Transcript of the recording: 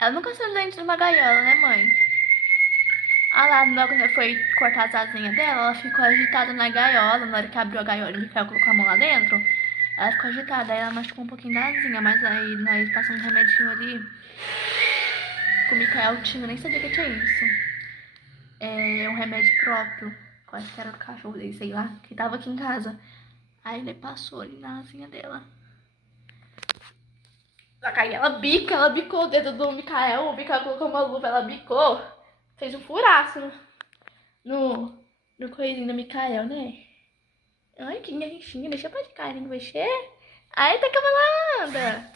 Ela nunca saiu dentro de uma gaiola, né, mãe? Ah lá, quando foi cortar as asinhas dela, ela ficou agitada na gaiola. Na hora que abriu a gaiola e o Mikael colocou a mão lá dentro, ela ficou agitada. Aí ela machucou um pouquinho da asinha, mas aí nós passamos um remedinho ali. Que o Mikael tinha, eu nem sabia que tinha isso. É um remédio próprio. Eu acho que era do cachorro dele, sei lá, que tava aqui em casa. Aí ele passou ali na asinha dela. Aí ela bicou o dedo do Mikael, o Mikael colocou uma luva, ela bicou, fez um furaço no, no coisinho do Mikael, né? Ai, que ganchinha, deixa pra de carinho mexer. Aí tá cavalada.